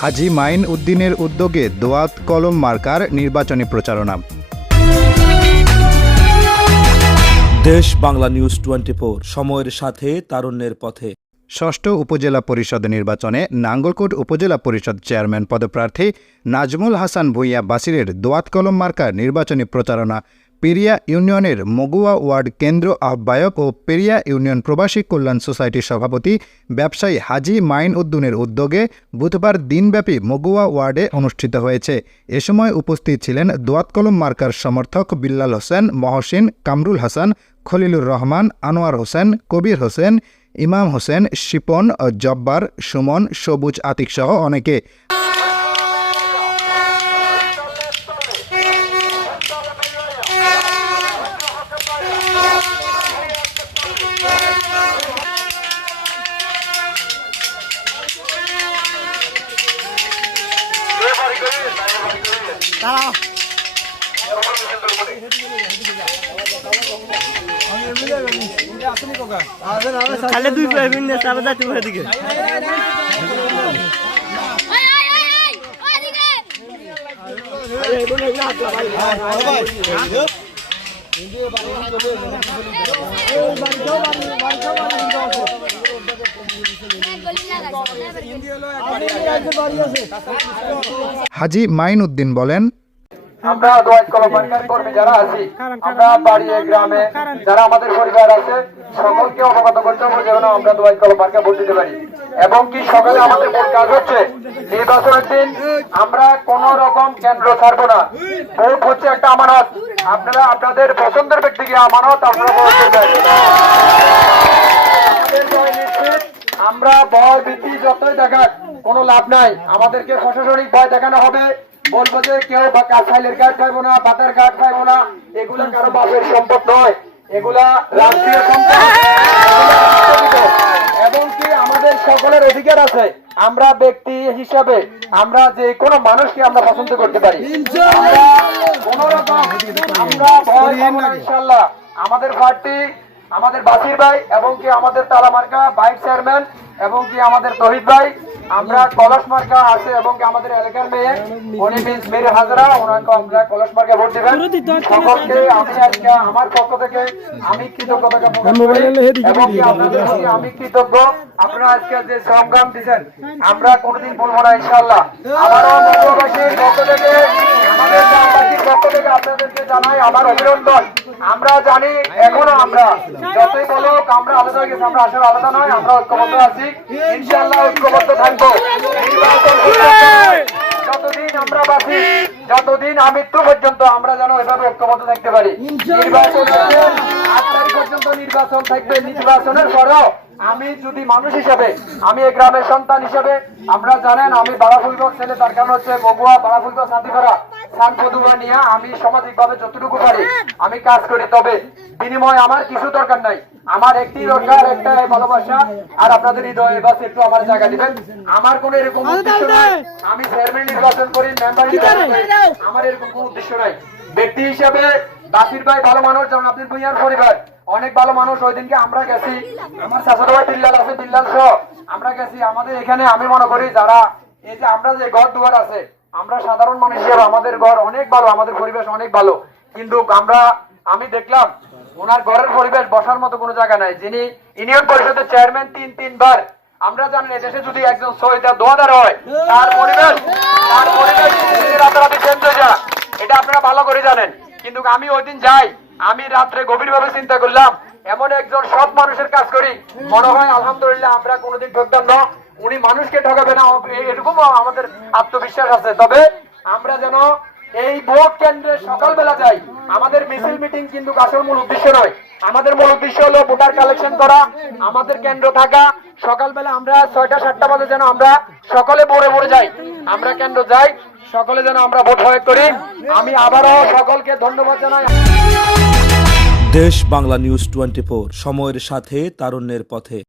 হাজি mine উদ্দিনের উদ্যোগে দোয়াত কলম মার্কার নির্বাচনী প্রচারণা। দেশ বাংলা নিউজ টোয়েন্টি সময়ের সাথে তারুণ্যের পথে। ষষ্ঠ উপজেলা পরিষদ নির্বাচনে নাঙ্গলকোট উপজেলা পরিষদ চেয়ারম্যান পদপ্রার্থী নাজমুল হাসান ভূঁইয়া বাসিরের দোয়াত কলম মার্কার নির্বাচনী প্রচারণা পেরিয়া ইউনিয়নের মগুয়া ওয়ার্ড কেন্দ্র আহ্বায়ক ও পেরিয়া ইউনিয়ন প্রবাসী কল্যাণ সোসাইটির সভাপতি ব্যবসায়ী হাজি মাইন উদ্দিনের উদ্যোগে বুধবার দিনব্যাপী মগুয়া ওয়ার্ডে অনুষ্ঠিত হয়েছে। এ সময় উপস্থিত ছিলেন দোয়াতকলম মার্কার সমর্থক বিল্লাল হোসেন, মহসিন, কামরুল হাসান, খলিলুর রহমান, আনোয়ার হোসেন, কবির হোসেন, ইমাম হোসেন, শিপন, জব্বার, সুমন, সবুজ আতিকসহ অনেকে। খালি দুই পায়ে বিন্দে চাপে যাচ্ছে উপরের দিকে হাজি মাইন উদ্দিন বলেন যারা আমাদের পরিবার আছে, সকলকে অবগত করতে হবে যেন আমরা পারি। এবং কি আমাদের দিন আমরা কেন্দ্র না। হচ্ছে একটা আমানত। আপনারা, আপনাদের পছন্দের ব্যক্তিকে আমানত আপনারা দেবেন আমাদের জয় নিশ্চিত। আমরা ভয় ভীতি যতই দেখাক, কোনো লাভ নাই। আমাদেরকে প্রশাসনিক ভয় দেখানো হবে। বলব যে কেউ কাছাইলের কাঠ খাইবো না পাতার কাঠ খাইবো না, এগুলা কারও বাপের সম্পদ নয়। এগুলা রাষ্ট্রীয় সম্পদ। এগুলা রাষ্ট্রপিত। এবং কি আমাদের সকলের অধিকার আছে। আমরা ব্যক্তি হিসাবে আমরা যে কোনো মানুষকে আমরা পছন্দ করতে পারি। আমাদের পার্টি আমাদের বাসির ভাই এবং কি আমাদের তালামার্কা ভাইস চেয়ারম্যান এবং কি আমাদের তহিদ ভাই আমরা কলস মার্কা আছে এবং কি আমাদের এলাকার মেয়ে উনি মিস মেরে হাজারা ওনাকে আমরা কলস মার্কা ভোট দিবেন। সকলকে আমি আজকে আমার পক্ষ থেকে আমি কৃতজ্ঞতা জ্ঞাপন করি এবং কি আপনাদের প্রতি আমি কৃতজ্ঞ। আপনারা আজকে যে সংগ্রাম দিচ্ছেন আমরা কোনোদিন বলব না ইনশাল্লাহ আবারও মুখ্যবাসীর পক্ষ থেকে আমাদের গ্রামবাসীর পক্ষ থেকে আপনাদেরকে জানাই আমার অভিনন্দন। আমরা জানি, এখনও আমরা। যতই বলো আমরা আলাদা হয়ে গেছি, আমরা আসলে আলাদা নয়, আমরা ঐক্যবদ্ধ আছি। ইনশাল্লাহ ঐক্যবদ্ধ থাকব। যতদিন আমরা বাঁচি, যতদিন আমৃত্যু পর্যন্ত আমরা যেন এভাবে ঐক্যবদ্ধ থাকতে পারি। নির্বাচন নির্বাচন থাকবে। নির্বাচনের পরেও আমি যদি মানুষ হিসেবে, আমি এই গ্রামের সন্তান হিসেবে, আপনারা জানেন, আমি বাড়াফুলগড় ছেলে, তার কারণ হচ্ছে বগুয়া বাড়াফুলগড় শান্তিপাড়া নিয়ে আমি সামাজিক ভাবে যতটুকু পারি আমি কাজ করি। তবে বিনিময়ে আমার কিছু দরকার নাই। আমার একটি দরকার একটা ভালোবাসা আর আপনাদের হৃদয়ে বাস একটু আমার জায়গা দিবেন। আমার কোনো এরকম উদ্দেশ্য নাই। আমি চেয়ারম্যান নির্বাচন করি মেম্বার নির্বাচন করি? আমার এরকম কোনো উদ্দেশ্য নাই। ব্যক্তি হিসেবে বাসির ভাই ভালো মানুষ যেমন আপনার ভুইয়ার পরিবার। অনেক ভালো মানুষ ওই দিনকে আমরা গেছি। আমার শাশুড়ি ভাই বিল্লাল আছে বিল্লাল সহ। আমরা গেছি। আমাদের এখানে আমি মনে করি যারা এই যে আমরা যে ঘর দুয়ার আছে আমরা সাধারণ মানুষ হিসেবে আমাদের ঘর অনেক ভালো, আমাদের পরিবেশ অনেক ভালো। কিন্তু আমরা, আমি দেখলাম ওনার ঘরের পরিবেশ বসার মতো কোনো জায়গা নাই। যিনি ইউনিয়ন পরিষদের চেয়ারম্যান তিন, তিনবার। আমরা জানেন এদেশে যদি একজন শহীদ দোয়াদার হয়, তার পরিবেশ তার পরিবেশ রাতারাতি চেঞ্জ হয়ে যায় এটা আপনারা ভালো করে জানেন। কিন্তু আমি ওই দিন যাই, আমি রাত্রে গভীর ভাবে চিন্তা করলাম, এমন একজন সৎ মানুষের কাজ করি। মনে হয় আলহামদুলিল্লাহ আমরা কোনোদিন ঠকতাম না। উনি মানুষকে ঠকাবে না এরকম আমাদের আত্মবিশ্বাস আছে। তবে আমরা যেন এই ভোট কেন্দ্রে সকালবেলা যাই, আমাদের মিছিল মিটিং কিন্তু আসল মূল উদ্দেশ্য নয়। আমাদের মূল উদ্দেশ্য হলো ভোটার কালেকশন করা, আমাদের কেন্দ্র থাকা। সকালবেলা আমরা ছয়টা, সাতটা বাজে যেন আমরা সকলে ভোরে ভোরে যাই। আমরা কেন্দ্র যাই, সকলে যেন আমরা ভোট প্রয়োগ করি। আমি আবারও সকলকে ধন্যবাদ জানাই। দেশ বাংলা নিউজ টোয়েন্টি সময়ের সাথে, তারুণ্যের পথে।